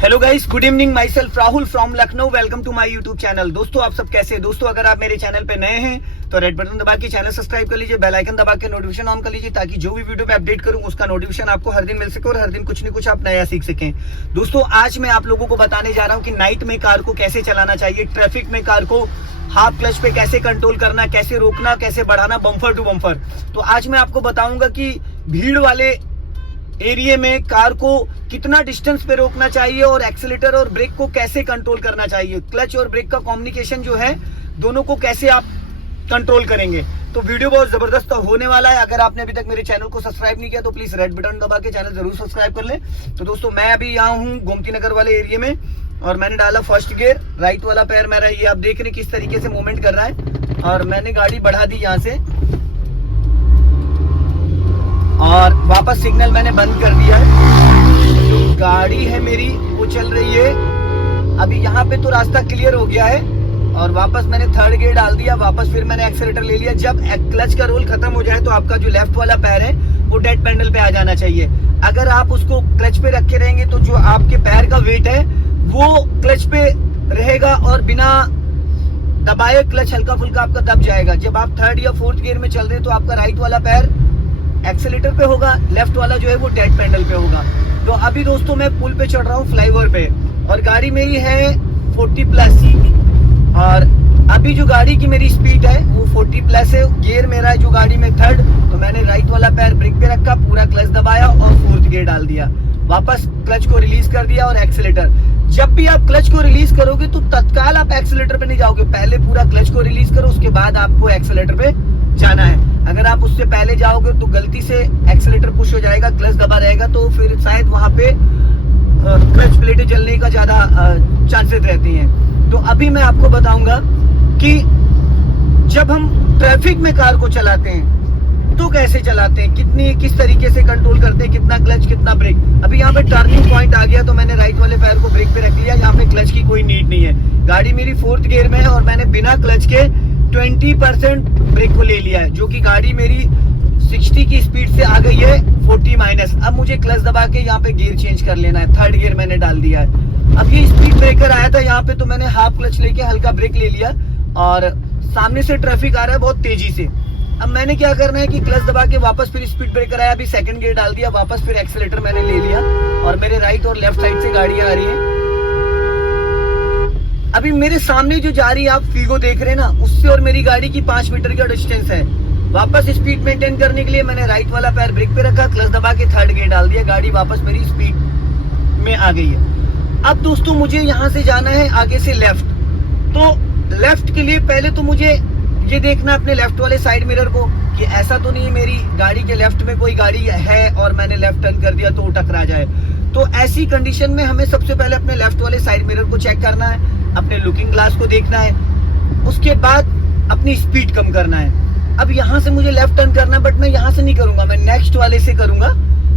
Hello guys, good evening. Myself Rahul from Lucknow. Welcome to my YouTube channel. दोस्तों, आप सब कैसे हैं? दोस्तों, अगर आप मेरे चैनल पे नए हैं तो रेड बटन दबा के चैनल सब्सक्राइब कर लीजिए, बेल आइकन दबा के नोटिफिकेशन ऑन कर लीजिए, ताकि जो भी वीडियो मैं अपडेट करूं उसका नोटिफिकेशन आपको हर दिन मिल सके और हर दिन कुछ न कुछ आप नया सीख सकें। दोस्तों, आज मैं आप लोगों को बताने जा रहा हूँ कि नाइट में कार को कैसे चलाना चाहिए, ट्रैफिक में कार को हाफ क्लच पे कैसे कंट्रोल करना, कैसे रोकना, कैसे बढ़ाना बम्फर टू बम्फर। तो आज मैं आपको बताऊंगा कि भीड़ वाले एरिया में कार को कितना डिस्टेंस पे रोकना चाहिए और एक्सीलेटर और ब्रेक को कैसे कंट्रोल करना चाहिए, क्लच और ब्रेक का कम्युनिकेशन जो है दोनों को कैसे आप कंट्रोल करेंगे। तो वीडियो बहुत जबरदस्त होने वाला है। अगर आपने अभी तक मेरे चैनल को सब्सक्राइब नहीं किया तो प्लीज रेड बटन दबा के चैनल जरूर सब्सक्राइब कर लें। तो दोस्तों, मैं अभी यहाँ हूँ गोमती नगर वाले एरिया में और मैंने डाला फर्स्ट गियर। राइट वाला पैर मेरा ये आप देख रहे हैं किस तरीके से मूवमेंट कर रहा है और मैंने गाड़ी बढ़ा दी यहाँ से और वापस सिग्नल मैंने बंद कर दिया है। जो गाड़ी है मेरी वो चल रही है। अभी यहाँ पे तो रास्ता क्लियर हो गया है और वापस मैंने थर्ड गियर डाल दिया। वापस फिर मैंने एक्सेलेटर ले लिया। जब क्लच का रोल खत्म हो जाए तो आपका जो लेफ्ट वाला पैर है वो डेड पैडल पे आ जाना चाहिए। अगर आप उसको क्लच पे रखे रहेंगे तो जो आपके पैर का वेट है वो क्लच पे रहेगा और बिना दबाए क्लच हल्का फुल्का आपका दब जाएगा। जब आप थर्ड या फोर्थ गियर में चल रहे हैं तो आपका राइट वाला पैर एक्सेलेटर पे होगा, लेफ्ट वाला जो है वो डेड पैडल पे होगा। तो अभी दोस्तों मैं पुल पे चढ़ रहा हूँ, फ्लाईओवर पे, और गाड़ी मेरी है 40+ और अभी जो गाड़ी की मेरी स्पीड है वो 40+ है। गियर मेरा है जो गाड़ी में थर्ड। तो मैंने राइट वाला पैर ब्रेक पे रखा, पूरा क्लच दबाया और फोर्थ गियर डाल दिया। वापस क्लच को रिलीज कर दिया और एक्सेलेटर। जब भी आप क्लच को रिलीज करोगे तो तत्काल आप एक्सेलेटर पे नहीं जाओगे, पहले पूरा क्लच को रिलीज करो, उसके बाद आपको एक्सेलेटर पे जाना है। अगर आप उससे पहले जाओगे तो गलती से एक्सेलेटर पुश हो जाएगा, क्लच दबा रहेगा, तो फिर शायद वहां पे क्लच प्लेटें जलने का ज्यादा चांसेस रहती हैं। तो अभी मैं आपको बताऊंगा कि जब हम ट्रैफिक में कार को चलाते हैं तो कैसे चलाते हैं, किस तरीके से कंट्रोल करते हैं, कितना क्लच कितना ब्रेक। अभी यहाँ पे टर्निंग पॉइंट आ गया तो मैंने राइट वाले पैर को ब्रेक पे रख लिया। यहाँ पे क्लच की कोई नीड नहीं है। गाड़ी मेरी फोर्थ गियर में है और मैंने बिना क्लच के 20% ब्रेक को ले लिया है, जो कि गाड़ी मेरी 60 की स्पीड से आ गई है 40-। अब मुझे क्लच दबा के यहाँ पे गियर चेंज कर लेना है। थर्ड गियर मैंने डाल दिया है। अब ये स्पीड ब्रेकर आया था यहाँ पे तो मैंने हाफ क्लच लेके हल्का ब्रेक ले लिया और सामने से ट्रैफिक आ रहा है बहुत तेजी से। अब मैंने क्या करना है कि क्लच दबा के वापस फिर स्पीड ब्रेकर आया, अभी सेकंड गियर डाल दिया, वापस फिर एक्सेलेटर मैंने ले लिया और मेरे राइट और लेफ्ट साइड से गाड़ियां आ रही हैं। अभी मेरे सामने जो जा रही है आप फीगो देख रहे हैं ना, उससे और मेरी गाड़ी की 5 मीटर का डिस्टेंस है। वापस स्पीड मेंटेन करने के लिए मैंने राइट वाला पैर ब्रेक पे रखा, क्लच दबा के थर्ड गियर डाल दिया, गाड़ी वापस मेरी स्पीड में आ गई है। अब दोस्तों मुझे यहाँ से जाना है आगे से लेफ्ट। तो लेफ्ट के लिए पहले तो मुझे ये देखना अपने लेफ्ट वाले साइड मिरर को कि ऐसा तो नहीं है मेरी गाड़ी के लेफ्ट में कोई गाड़ी है और मैंने लेफ्ट टर्न कर दिया तो वो टकरा जाए। तो ऐसी कंडीशन में हमें सबसे पहले अपने लेफ्ट वाले साइड मिरर को चेक करना है, अपने लुकिंग ग्लास को देखना है, उसके बाद अपनी स्पीड कम करना है। अब यहाँ से मुझे लेफ्ट टर्न करना है बट मैं यहाँ से नहीं करूंगा, मैं नेक्स्ट वाले से करूंगा।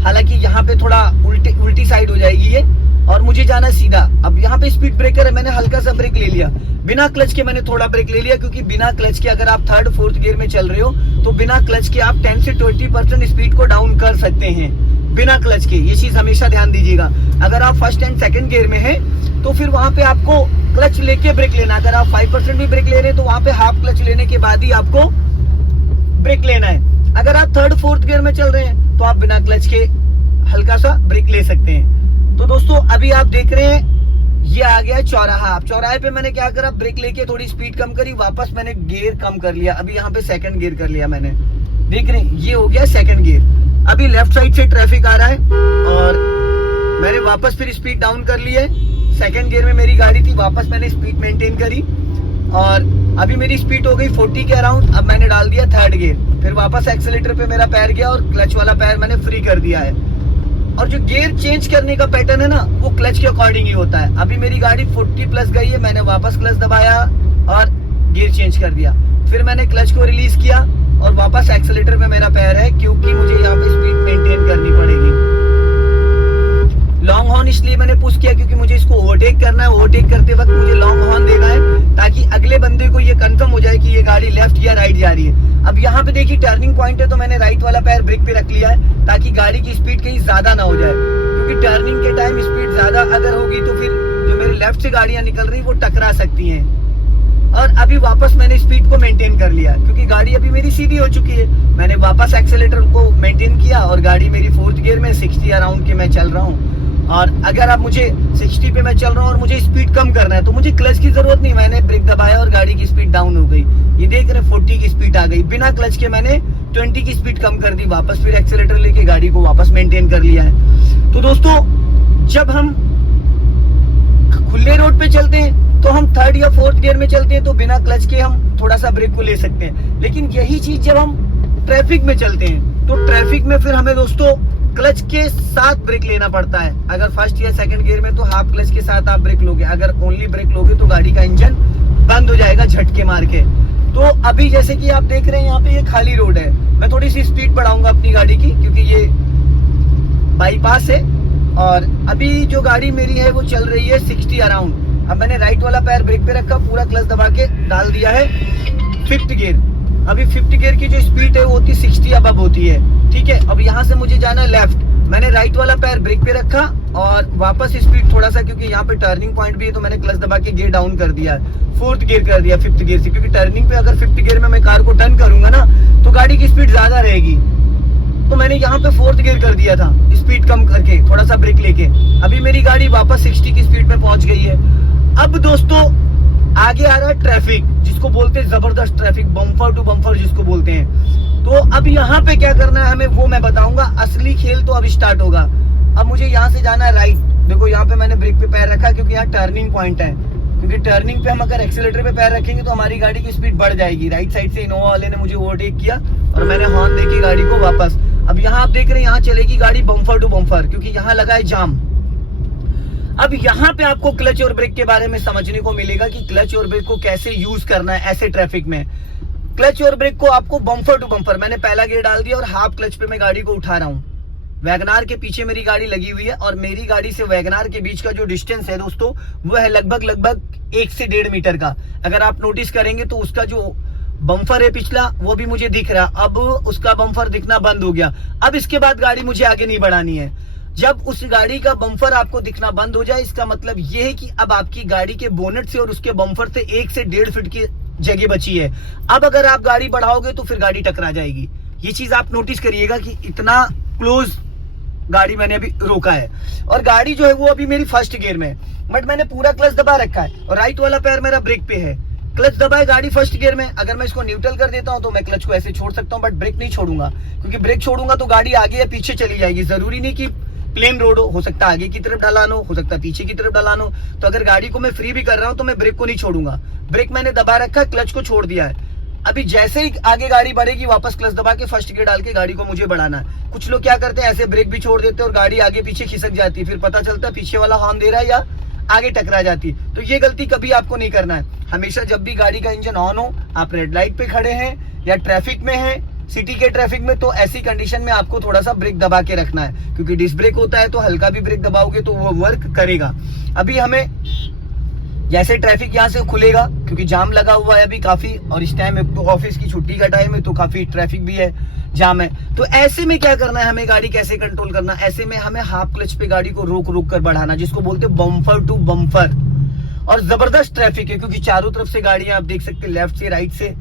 हालांकि यहाँ पे थोड़ा उल्टी साइड हो जाएगी ये और मुझे जाना है सीधा। अब यहाँ पे स्पीड ब्रेकर है, मैंने हल्का सा ब्रेक ले लिया, बिना क्लच के मैंने थोड़ा ब्रेक ले लिया, क्योंकि बिना क्लच के अगर आप थर्ड फोर्थ गियर में चल रहे हो तो बिना क्लच के आप 10 से 20% स्पीड को डाउन कर सकते हैं बिना क्लच के। ये चीज हमेशा ध्यान दीजिएगा। अगर आप फर्स्ट एंड सेकंड गियर में हैं तो फिर वहां पे आपको क्लच लेके ब्रेक लेना। अगर आप 5% भी ब्रेक ले रहे हैं तो वहां पे हाफ क्लच लेने के बाद ही आपको ब्रेक लेना है। अगर आप थर्ड फोर्थ गियर में चल रहे हैं तो आप बिना क्लच के हल्का सा ब्रेक ले सकते हैं। तो दोस्तों अभी आप देख रहे हैं ये आ गया चौराहा। अब चौराहे पे मैंने क्या करा, ब्रेक लेके थोड़ी स्पीड कम करी, वापस मैंने गियर कम कर लिया। अभी यहाँ पे सेकंड गियर कर लिया मैंने, देख रहे हैं ये हो गया सेकंड गियर। अभी लेफ्ट साइड से ट्रैफिक आ रहा है और मैंने वापस फिर स्पीड डाउन कर ली है। सेकंड गियर में मेरी गाड़ी थी, वापस मैंने स्पीड मेंटेन करी और अभी मेरी स्पीड हो गई 40 के अराउंड। अब मैंने डाल दिया थर्ड गियर, फिर वापस एक्सेलेटर पे मेरा पैर गया और क्लच वाला पैर मैंने फ्री कर दिया है। और जो गियर चेंज करने का पैटर्न है ना वो क्लच के अकॉर्डिंग ही होता है। अभी मेरी गाड़ी 40+ गई है, मैंने वापस क्लच दबाया और गियर चेंज कर दिया, फिर मैंने क्लच को रिलीज किया और वापस एक्सेलेटर पे मेरा पैर है, क्योंकि मुझे यहाँ पे स्पीड मेंटेन करनी पड़ेगी। लॉन्ग हॉर्न इसलिए मैंने पुश किया क्योंकि मुझे इसको ओवरटेक करना है। ओवरटेक करते वक्त मुझे लॉन्ग हॉर्न देना है ताकि अगले बंदे को ये कंफर्म हो जाए कि ये गाड़ी लेफ्ट या राइट जा रही है। अब यहाँ पे देखिए टर्निंग पॉइंट है तो मैंने राइट वाला पैर ब्रेक पे रख लिया है ताकि गाड़ी की स्पीड कहीं ज्यादा ना हो जाए। क्योंकि टर्निंग के टाइम स्पीड ज्यादा अगर होगी तो फिर जो मेरी लेफ्ट से गाड़ियां निकल रही वो टकरा सकती हैं। और अभी वापस मैंने स्पीड को मेंटेन कर लिया क्योंकि गाड़ी अभी मेरी सीधी हो चुकी है। मैंने वापस एक्सेलेरेटर को मेंटेन किया और गाड़ी मेरी 4th गियर में 60 अराउंड के मैं चल रहा हूँ। और अगर अब मुझे 60 पे मैं चल रहा हूँ और मुझे स्पीड कम करना है तो मुझे क्लच की जरूरत नहीं, मैंने ब्रेक दबाया और गाड़ी की स्पीड डाउन हो गई। ये देख रहे 40 की स्पीड आ गई, बिना क्लच के मैंने 20 की स्पीड कम कर दी, वापस फिर एक्सेलेरेटर लेके गाड़ी को वापस मेंटेन कर लिया है। तो दोस्तों जब हम खुले रोड पे चलते हैं तो हम 3rd या 4th गियर में चलते हैं तो बिना क्लच के हम थोड़ा सा ब्रेक को ले सकते हैं। लेकिन यही चीज जब हम ट्रैफिक में चलते हैं तो ट्रैफिक में फिर हमें दोस्तों क्लच के साथ ब्रेक लेना पड़ता है। अगर 1st या 2nd गियर में तो हाफ क्लच के साथ आप ब्रेक लोगे, अगर ओनली ब्रेक लोगे तो गाड़ी का इंजन बंद हो जाएगा झटके मार के। तो अभी जैसे कि आप देख रहे हैं यहाँ पे ये खाली रोड है, मैं थोड़ी सी स्पीड बढ़ाऊंगा अपनी गाड़ी की क्योंकि ये बाईपास है। और अभी जो गाड़ी मेरी है वो चल रही है 60 अराउंड। अब मैंने राइट वाला पैर ब्रेक पे रखा, पूरा क्लच दबा के डाल दिया है 5th गियर। अभी 5th गियर की जो स्पीड है वो होती 60 अबव होती है, ठीक है। अब यहाँ से मुझे जाना है लेफ्ट, मैंने राइट वाला पैर ब्रेक पे रखा और वापस स्पीड थोड़ा सा, क्योंकि यहाँ पे टर्निंग पॉइंट भी है तो मैंने क्लच दबा के गियर डाउन कर दिया, 4th गियर कर दिया 5th गियर से, क्योंकि टर्निंग पे अगर 5th गियर में मैं कार को टर्न करूंगा ना तो गाड़ी की स्पीड ज्यादा रहेगी। तो मैंने यहाँ पे 4th गियर कर दिया था स्पीड कम करके, थोड़ा सा ब्रेक लेके। अभी मेरी गाड़ी वापस 60 की स्पीड में पहुंच गई है। अब दोस्तों आगे आ रहा है ट्रैफिक, जिसको बोलते हैं जबरदस्त ट्रैफिक, बम्पर टू बम्पर जिसको बोलते हैं। तो अब यहाँ पे क्या करना है हमें वो मैं बताऊंगा, असली खेल तो अब स्टार्ट होगा। अब मुझे यहाँ से जाना है राइट, देखो यहाँ पे मैंने ब्रेक पे पैर रखा क्योंकि यहाँ टर्निंग पॉइंट है, क्योंकि टर्निंग पे हम अगर एक्सीलेटर पे पैर रखेंगे तो हमारी गाड़ी की स्पीड बढ़ जाएगी। राइट साइड से इनोवा वाले ने मुझे ओवरटेक किया और मैंने हॉर्न देके गाड़ी को वापस, अब यहाँ आप देख रहे हैं यहाँ चलेगी गाड़ी बम्पर टू बम्पर, क्योंकि यहाँ लगा है जाम। अब यहाँ पे आपको क्लच और ब्रेक के बारे में समझने को मिलेगा कि क्लच और ब्रेक को कैसे यूज करना है ऐसे ट्रैफिक में। क्लच और ब्रेक को आपको बम्पर टू बम्पर, मैंने पहला गियर डाल दिया और हाफ क्लच पे मैं गाड़ी को उठा रहा हूँ। वैगनार के पीछे मेरी गाड़ी लगी हुई है और मेरी गाड़ी से वैगनार के बीच का जो डिस्टेंस है दोस्तों वो है लगभग 1 से 1.5 मीटर का। अगर आप नोटिस करेंगे तो उसका जो बम्फर है पिछला वो भी मुझे दिख रहा, अब उसका बम्फर दिखना बंद हो गया। अब इसके बाद गाड़ी मुझे आगे नहीं बढ़ानी है। जब उस गाड़ी का बम्फर आपको दिखना बंद हो जाए इसका मतलब ये है कि अब आपकी गाड़ी के बोनेट से और उसके बम्फर से 1 से 1.5 फीट की जगह बची है। अब अगर आप गाड़ी बढ़ाओगे तो फिर गाड़ी टकरा जाएगी। ये चीज आप नोटिस करिएगा कि इतना क्लोज गाड़ी मैंने अभी रोका है। और गाड़ी जो है वो अभी मेरी 1st गियर में है, बट मैंने पूरा क्लच दबा रखा है और राइट वाला पैर मेरा ब्रेक पे है। क्लच दबाए गाड़ी 1st गियर में, अगर मैं इसको न्यूट्रल कर देता हूं तो मैं क्लच को ऐसे छोड़ सकता हूं, बट ब्रेक नहीं छोड़ूंगा, क्योंकि ब्रेक छोड़ूंगा तो गाड़ी आगे या पीछे चली जाएगी। जरूरी नहीं कि प्लेन रोड हो सकता है आगे की तरफ ढलान हो सकता है पीछे की तरफ ढलान हो। तो अगर गाड़ी को मैं फ्री भी कर रहा हूं तो मैं ब्रेक को नहीं छोड़ूंगा। ब्रेक मैंने दबा रखा है, क्लच को छोड़ दिया है। अभी जैसे ही आगे गाड़ी बढ़ेगी वापस क्लच दबा के 1st गियर डाल के गाड़ी को मुझे बढ़ाना है। कुछ लोग क्या करते हैं ऐसे ब्रेक भी छोड़ देते हैं और गाड़ी आगे पीछे खिसक जाती है, फिर पता चलता है पीछे वाला हॉर्न दे रहा है या आगे टकरा जाती है। तो ये गलती कभी आपको नहीं करना है। हमेशा जब भी गाड़ी का इंजन ऑन हो, आप रेड लाइट पे खड़े हैं या ट्रैफिक में हैं, सिटी के ट्रैफिक में, तो ऐसी कंडीशन में आपको थोड़ा सा ब्रेक दबा के रखना है, क्योंकि डिस्क ब्रेक होता है तो हल्का भी ब्रेक दबाओगे तो वो वर्क करेगा। अभी हमें जैसे ट्रैफिक यहाँ से खुलेगा, क्योंकि जाम लगा हुआ है अभी काफी, और इस टाइम तो ऑफिस की छुट्टी का टाइम है तो काफी ट्रैफिक भी है, जाम है। तो ऐसे में क्या करना है, हमें गाड़ी कैसे कंट्रोल करना है, ऐसे में हमें हाफ क्लच पे गाड़ी को रोक रोक कर बढ़ाना, जिसको बोलते हैं बम्पर टू बम्पर। और जबरदस्त ट्रैफिक है क्योंकि चारों तरफ से गाड़ियां आप देख सकते हैं, लेफ्ट से राइट से।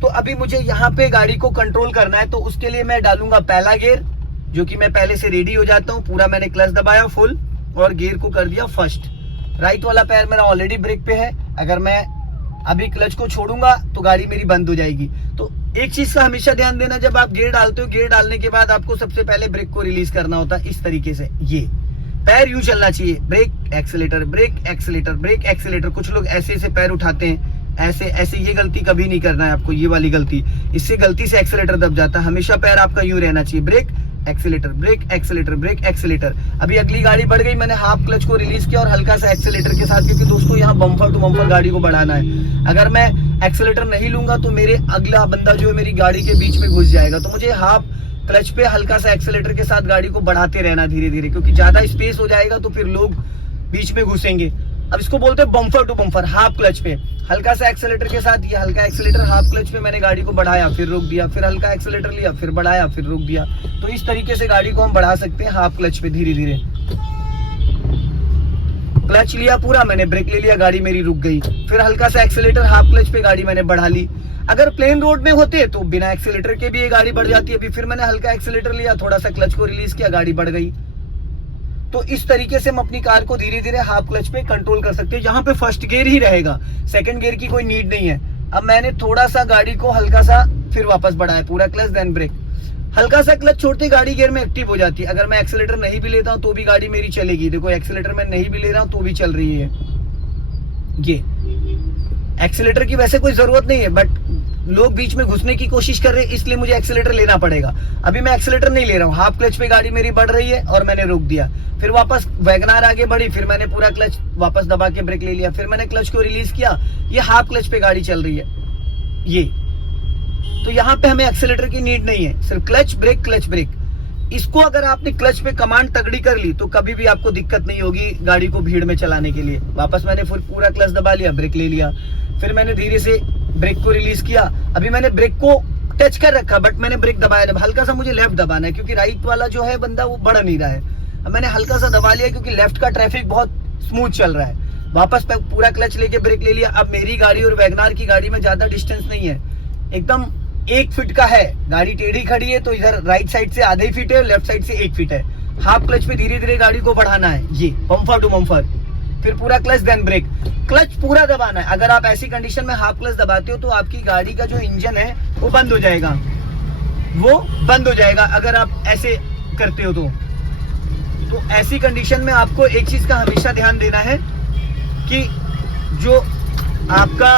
तो अभी मुझे यहाँ पे गाड़ी को कंट्रोल करना है, तो उसके लिए मैं डालूंगा पहला गियर, जो कि मैं पहले से रेडी हो जाता हूँ। पूरा मैंने क्लच दबाया फुल और गियर को कर दिया 1st। राइट वाला पैर मेरा ऑलरेडी ब्रेक पे है, अगर मैं अभी क्लच को छोड़ूंगा तो गाड़ी मेरी बंद हो जाएगी। तो एक चीज का हमेशा ध्यान देना, जब आप गियर डालते हो, गियर डालने के बाद आपको सबसे पहले ब्रेक को रिलीज करना होता है इस तरीके से। ये पैर यूं चलना चाहिए, brake accelerator brake accelerator brake accelerator. कुछ लोग ऐसे ऐसे पैर उठाते हैं, ऐसे ऐसे, ये गलती कभी नहीं करना है आपको, ये वाली गलती, इससे गलती से एक्सीलेटर दब जाता है। हमेशा पैर आपका यूं रहना चाहिए, brake accelerator brake accelerator brake accelerator. अभी अगली गाड़ी बढ़ गई, मैंने हाफ क्लच को रिलीज किया और हल्का सा एक्सीलेटर के साथ, क्योंकि दोस्तों यहाँ बम्पर टू बम्पर गाड़ी को बढ़ाना है। अगर मैं एक्सीलेटर नहीं लूंगा तो मेरे अगला बंदा जो है मेरी गाड़ी के बीच में घुस जाएगा। तो मुझे हाफ क्लच पे हल्का सा एक्सीलेटर के साथ गाड़ी को बढ़ाते रहना धीरे धीरे, क्योंकि ज्यादा स्पेस हो जाएगा तो फिर लोग बीच में घुसेंगे। अब इसको बोलते हैं bumper to bumper. Half clutch पे हल्का सा एक्सीलेटर के साथ, ये हल्का एक्सीलेटर हाफ क्लच पे मैंने गाड़ी को बढ़ाया फिर रोक दिया, फिर हल्का एक्सीलेटर लिया फिर बढ़ाया फिर रोक दिया। तो इस तरीके से गाड़ी को हम बढ़ा सकते हैं हाफ क्लच पे धीरे धीरे। क्लच लिया पूरा, मैंने ब्रेक ले लिया, गाड़ी मेरी रुक गई। फिर हल्का सा एक्सीलेटर हाफ क्लच पे गाड़ी मैंने बढ़ा ली। अगर प्लेन रोड में होते तो बिना एक्सीलेटर के भी ये गाड़ी बढ़ जाती है। अभी फिर मैंने हल्का एक्सीलेटर लिया, थोड़ा सा क्लच को रिलीज किया, गाड़ी बढ़ गई। तो इस तरीके से हम अपनी कार को धीरे धीरे हाफ क्लच पे कंट्रोल कर सकते हैं, जहां पे फर्स्ट गियर ही रहेगा, सेकंड गियर की कोई नीड नहीं है। अब मैंने थोड़ा सा गाड़ी को हल्का सा फिर वापस बढ़ाया, पूरा क्लच देन ब्रेक। हल्का सा क्लच छोड़ते गाड़ी गियर में एक्टिव हो जाती है। अगर मैं एक्सीलेटर नहीं भी लेता हूं तो भी गाड़ी मेरी चलेगी। देखो एक्सीलेटर मैं नहीं भी ले रहा हूं तो भी चल रही है। ये एक्सीलेटर की वैसे कोई जरूरत नहीं है, बट लोग बीच में घुसने की कोशिश कर रहे हैं, इसलिए मुझे एक्सीलेटर लेना पड़ेगा। अभी मैं एक्सीलेटर नहीं ले रहा हूँ, हाफ क्लच पे गाड़ी मेरी बढ़ रही है और मैंने रोक दिया। फिर वापस वैगनार आगे बढ़ी, फिर मैंने पूरा क्लच वापस दबा के ब्रेक ले लिया, फिर मैंने क्लच को रिलीज किया। ये हाफ क्लच पे गाड़ी चल रही है। ये तो यहाँ पे हमें एक्सीलेटर की नीड नहीं है, सिर्फ क्लच ब्रेक। इसको अगर आपने क्लच पे कमांड तगड़ी कर ली तो कभी भी आपको दिक्कत नहीं होगी गाड़ी को भीड़ में चलाने के लिए। वापस मैंने फिर पूरा क्लच दबा लिया, ब्रेक ले लिया, फिर मैंने धीरे से ब्रेक को रिलीज किया। अभी मैंने ब्रेक को टच कर रखा, बट मैंने ब्रेक दबाया। हल्का सा मुझे लेफ्ट दबाना है क्योंकि राइट वाला जो है बंदा वो बढ़ नहीं रहा है। अब मैंने हल्का सा दबा लिया क्योंकि लेफ्ट का ट्रैफिक बहुत स्मूथ चल रहा है। वापस पूरा क्लच लेके ब्रेक ले लिया। अब मेरी गाड़ी और वैगनार की गाड़ी में ज्यादा डिस्टेंस नहीं है, एकदम 1 फीट का है। गाड़ी टेढ़ी खड़ी है तो इधर राइट साइड से आधे फीट है, लेफ्ट साइड से 1 फीट है। हाफ क्लच पे धीरे धीरे गाड़ी को बढ़ाना है, ये बम्फर टू बम्फर, फिर पूरा क्लच देन ब्रेक। क्लच पूरा दबाना है। अगर आप ऐसी कंडीशन में हाफ क्लच दबाते हो तो आपकी गाड़ी का जो इंजन है वो बंद हो जाएगा, अगर आप ऐसे करते हो तो ऐसी कंडीशन में आपको एक चीज का हमेशा ध्यान देना है कि जो आपका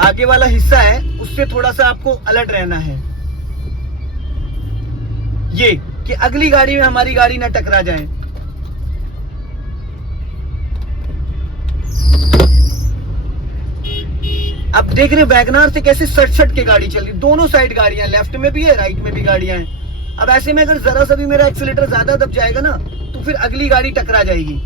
आगे वाला हिस्सा है उससे थोड़ा सा आपको अलर्ट रहना है, ये कि अगली गाड़ी में हमारी गाड़ी ना टकरा जाए। अब देख रहे वैगनार से कैसे सट के गाड़ी चल रही, दोनों साइड गाड़ियां, लेफ्ट में भी है राइट में भी गाड़ियां हैं। अब ऐसे में अगर जरा सा भी मेरा एक्सीलेटर ज्यादा दब जाएगा ना तो फिर अगली गाड़ी टकरा जाएगी।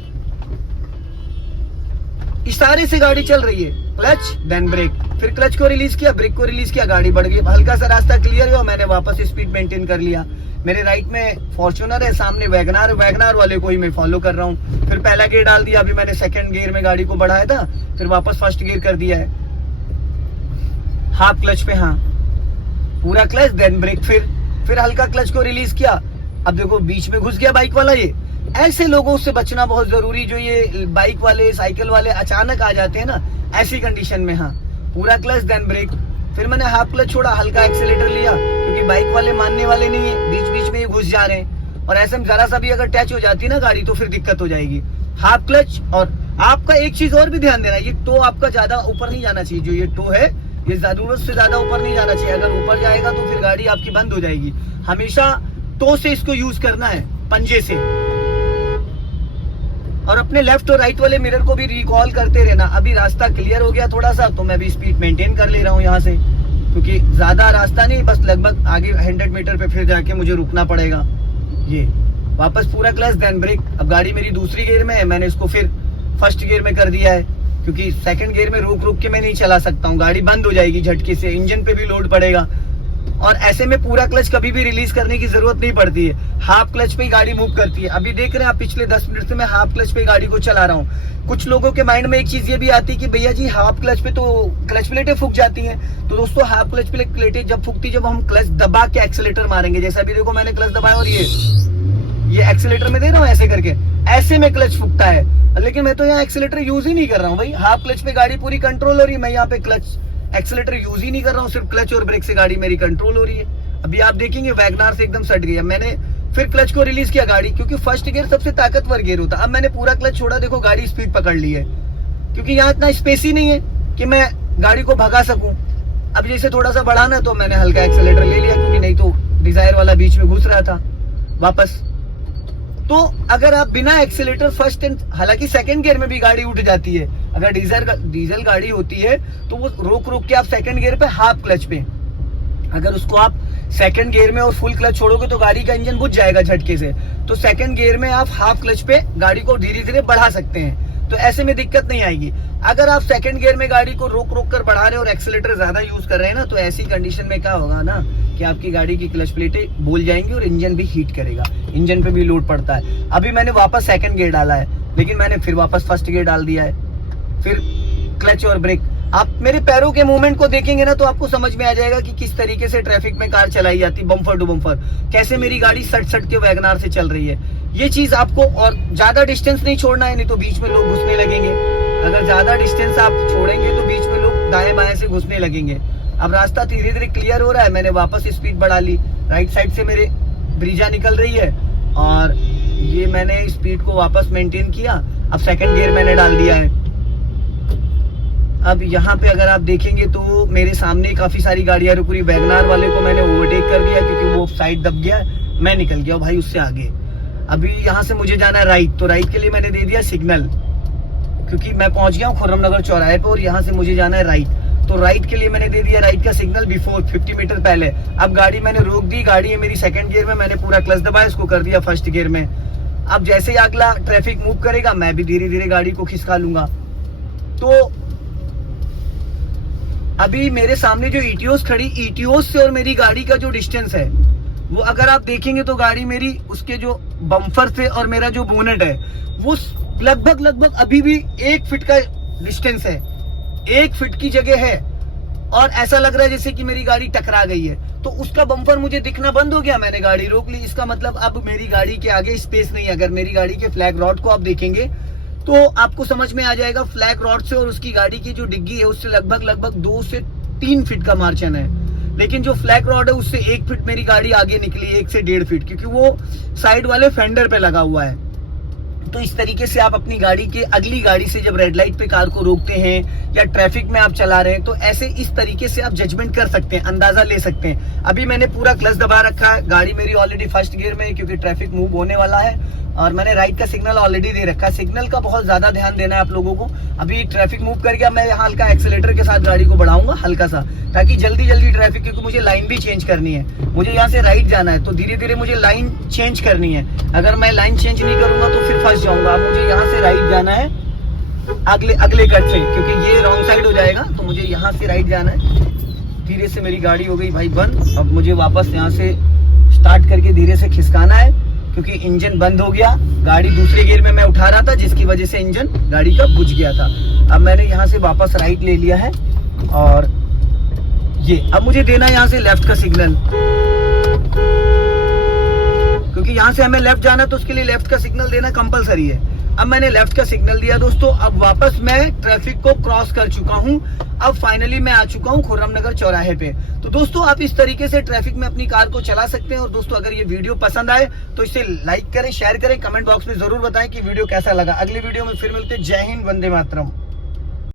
इशारे से गाड़ी चल रही है, क्लच देन ब्रेक, फिर क्लच को रिलीज किया, ब्रेक को रिलीज किया, गाड़ी बढ़ गई। हल्का सा रास्ता क्लियर हुआ, मैंने वापस स्पीड मेंटेन कर लिया। मेरे राइट में फॉर्च्यूनर है, सामने वैगनार वाले को ही मैं फॉलो कर रहा हूँ। फिर पहला गियर डाल दिया, अभी मैंने सेकंड गियर में गाड़ी को बढ़ाया था, फिर वापस फर्स्ट गियर कर दिया है हाफ क्लच पे। हाँ, पूरा क्लच देन ब्रेक, फिर हल्का क्लच को रिलीज किया। अब देखो बीच में घुस गया बाइक वाला। ये ऐसे लोगों से बचना बहुत जरूरी, जो ये बाइक वाले साइकिल वाले अचानक आ जाते हैं ना ऐसी कंडीशन में। हाँ, पूरा क्लच देन ब्रेक, फिर मैंने हाफ क्लच छोड़ा, हल्का एक्सीलेटर लिया क्योंकि बाइक वाले मानने वाले नहीं है, बीच बीच में ये घुस जा रहे हैं और ऐसे में जरा सा भी अगर टच हो जाती है ना गाड़ी तो फिर दिक्कत हो जाएगी। Half clutch. और आपका एक चीज और भी ध्यान देना, ये टो आपका ज्यादा ऊपर नहीं जाना चाहिए। जो ये टो है ये जरूरत से ज्यादा ऊपर नहीं जाना चाहिए। अगर ऊपर जाएगा तो फिर गाड़ी आपकी बंद हो जाएगी। हमेशा टो से इसको यूज करना है, पंजे से। और अपने लेफ्ट और राइट वाले मिरर को भी रिकॉल करते रहना। अभी रास्ता क्लियर हो गया थोड़ा सा तो मैं भी स्पीड मेंटेन कर ले रहा हूँ यहाँ से, क्योंकि ज्यादा रास्ता नहीं, बस लगभग आगे 100 मीटर पे फिर जाके मुझे रुकना पड़ेगा। ये वापस पूरा क्लच देन ब्रेक। अब गाड़ी मेरी दूसरी गियर में है, मैंने इसको फिर फर्स्ट गियर में कर दिया है क्योंकि सेकंड गियर में रुक के मैं नहीं चला सकता हूँ, गाड़ी बंद हो जाएगी झटके से, इंजन पे भी लोड पड़ेगा। और ऐसे में पूरा क्लच कभी भी रिलीज करने की जरूरत नहीं पड़ती है, हाफ क्लच पे ही गाड़ी मूव करती है। अभी देख रहे हैं आप, पिछले 10 मिनट से मैं हाफ क्लच पे गाड़ी को चला रहा हूँ। कुछ लोगों के माइंड में एक चीज ये भी आती है कि भैया जी हाफ क्लच पे तो क्लच प्लेटें फूक जाती हैं। तो दोस्तों हाफ क्लच प्लेटें जब फूकती, जब हम क्लच दबा के एक्सीलेटर मारेंगे, जैसे अभी देखो मैंने क्लच दबाया और ये एक्सीलेटर में दे रहा हूँ ऐसे करके, ऐसे में क्लच फूकता है। लेकिन मैं तो यहाँ एक्सीलेटर यूज ही नहीं कर रहा हूँ भाई, हाफ क्लच पे गाड़ी पूरी कंट्रोल हो रही है। मैं यहाँ पे क्लच एक्सीलेटर यूज ही नहीं कर रहा हूँ, सिर्फ क्लच और ब्रेक से गाड़ी मेरी कंट्रोल हो रही है। अभी आप देखेंगे वैगनार से एकदम सट गया। मैंने फिर क्लच को रिलीज किया गाड़ी, क्योंकि फर्स्ट गियर सबसे ताकतवर गियर होता है। अब मैंने पूरा क्लच छोड़ा, देखो गाड़ी स्पीड पकड़ ली है, क्योंकि यहाँ इतना स्पेस ही नहीं है कि मैं गाड़ी को भगा सकूं। अब जैसे थोड़ा सा बढ़ाना तो मैंने हल्का एक्सीलेटर ले लिया, क्योंकि नहीं तो डिजायर वाला बीच में घुस रहा था वापस। तो अगर आप बिना एक्सीलेटर फर्स्ट एंड, हालांकि सेकंड गियर में भी गाड़ी उठ जाती है, अगर डीजल गाड़ी होती है तो वो रोक के आप सेकंड गियर पे हाफ क्लच पे, अगर उसको आप सेकंड गियर में और फुल क्लच छोड़ोगे तो गाड़ी का इंजन बुझ जाएगा झटके से। तो सेकंड गियर में आप हाफ क्लच पे गाड़ी को धीरे धीरे बढ़ा सकते हैं। तो ऐसे में दिक्कत नहीं आएगी। अगर आप सेकंड गियर में गाड़ी को रोक रोक कर बढ़ा रहे हैं और एक्सीलेटर ज्यादा यूज कर रहे हैं ना, तो ऐसी कंडीशन में क्या होगा ना कि आपकी गाड़ी की क्लच प्लेटें बोल जाएंगी और इंजन भी हीट करेगा, इंजन पे भी लोड पड़ता है। अभी मैंने वापस सेकंड गियर डाला है, लेकिन मैंने फिर वापस फर्स्ट गियर डाल दिया है, फिर क्लच और ब्रेक। आप मेरे पैरों के मूवमेंट को देखेंगे ना तो आपको समझ में आ जाएगा कि किस तरीके से ट्रैफिक में कार चलाई जाती, बम्पर टू बम्पर, कैसे मेरी गाड़ी सट सट के वैगनार से चल रही है। ये चीज आपको, और ज्यादा डिस्टेंस नहीं छोड़ना है, नहीं तो बीच में लोग घुसने लगेंगे। अगर ज्यादा डिस्टेंस आप छोड़ेंगे तो बीच में लोग दाएं बाएं से घुसने लगेंगे। अब रास्ता धीरे धीरे क्लियर हो रहा है, मैंने वापस स्पीड बढ़ा ली। राइट साइड से मेरे ब्रीजा निकल रही है और ये मैंने स्पीड को वापस मेंटेन किया। अब सेकंड गियर मैंने डाल दिया है। अब यहाँ पे अगर आप देखेंगे तो मेरे सामने काफी सारी गाड़ियां रुक रही। वैगनार वाले को मैंने ओवरटेक कर दिया क्योंकि वो साइड दब गया, मैं निकल गया भाई उससे आगे। अभी यहाँ से मुझे जाना है राइट, तो राइट के लिए मैंने दे दिया सिग्नल, क्योंकि मैं पहुंच गया हूँ खुर्रम नगर चौराहे पे और यहाँ से मुझे जाना है राइट। तो राइट के लिए मैंने दे दिया राइट का सिग्नल बिफोर 50 मीटर पहले। अब गाड़ी मैंने रोक दी, गाड़ी है मेरी सेकंड गियर में, मैंने पूरा क्लच दबाया, इसको कर दिया फर्स्ट गियर में। अब जैसे ही अगला ट्रैफिक मूव करेगा मैं भी धीरे धीरे गाड़ी को खिसका लूंगा। तो अभी मेरे सामने जो ईटीओस खड़ी, ईटीओस से और मेरी गाड़ी का जो डिस्टेंस है वो अगर आप देखेंगे तो गाड़ी मेरी उसके जो बम्पर से और मेरा जो बोनेट है वो लगभग अभी भी 1 फीट का डिस्टेंस है, 1 फीट की जगह है। और ऐसा लग रहा है जैसे कि मेरी गाड़ी टकरा गई है। तो उसका बम्पर मुझे दिखना बंद हो गया, मैंने गाड़ी रोक ली। इसका मतलब अब मेरी गाड़ी के आगे स्पेस नहीं है। अगर मेरी गाड़ी के फ्लैग रॉड को आप देखेंगे तो आपको समझ में आ जाएगा, फ्लैग रॉड से और उसकी गाड़ी की जो डिग्गी है उससे लगभग 2 से 3 फीट का मार्जिन है। लेकिन जो फ्लैग रॉड है उससे 1 फीट मेरी गाड़ी आगे निकली, 1 से 1.5 फीट, क्योंकि वो साइड वाले फेंडर पे लगा हुआ है। तो इस तरीके से आप अपनी गाड़ी के अगली गाड़ी से जब रेड लाइट पे कार को रोकते हैं या ट्रैफिक में आप चला रहे हैं तो ऐसे इस तरीके से आप जजमेंट कर सकते हैं, अंदाजा ले सकते हैं। अभी मैंने पूरा क्लच दबा रखा है, गाड़ी मेरी ऑलरेडी फर्स्ट गियर में है क्योंकि ट्रैफिक मूव होने वाला है, और मैंने राइट का सिग्नल ऑलरेडी दे रखा है। सिग्नल का बहुत ज्यादा ध्यान देना है आप लोगों को। अभी ट्रैफिक मूव कर गया, मैं यहाँ हल्का एक्सीलेटर के साथ गाड़ी को बढ़ाऊंगा हल्का सा, ताकि जल्दी ट्रैफिक, क्योंकि मुझे लाइन भी चेंज करनी है, मुझे यहाँ से राइट जाना है तो धीरे धीरे मुझे लाइन चेंज करनी है। अगर मैं लाइन चेंज नहीं करूंगा तो फिर फंस जाऊंगा। अब मुझे यहाँ से राइट जाना है अगले कट से, क्योंकि ये रॉन्ग साइड हो जाएगा, तो मुझे यहाँ से राइट जाना है। धीरे से मेरी गाड़ी हो गई भाई बंद। अब मुझे वापस यहाँ से स्टार्ट करके धीरे से खिसकाना है क्योंकि इंजन बंद हो गया। गाड़ी दूसरे गियर में मैं उठा रहा था जिसकी वजह से इंजन गाड़ी का बुझ गया था। अब मैंने यहाँ से वापस राइट ले लिया है और ये अब मुझे देना है यहाँ से लेफ्ट का सिग्नल, क्योंकि यहाँ से हमें लेफ्ट जाना है तो उसके लिए लेफ्ट का सिग्नल देना कंपलसरी है। अब मैंने लेफ्ट का सिग्नल दिया दोस्तों। अब वापस मैं ट्रैफिक को क्रॉस कर चुका हूँ। अब फाइनली मैं आ चुका हूँ खुर्रम नगर चौराहे पे। तो दोस्तों आप इस तरीके से ट्रैफिक में अपनी कार को चला सकते हैं। और दोस्तों अगर ये वीडियो पसंद आए तो इसे लाइक करें, शेयर करें, कमेंट बॉक्स में जरूर बताएं कि वीडियो कैसा लगा। अगले वीडियो में फिर मिलते हैं। जय हिंद, वंदे मातरम।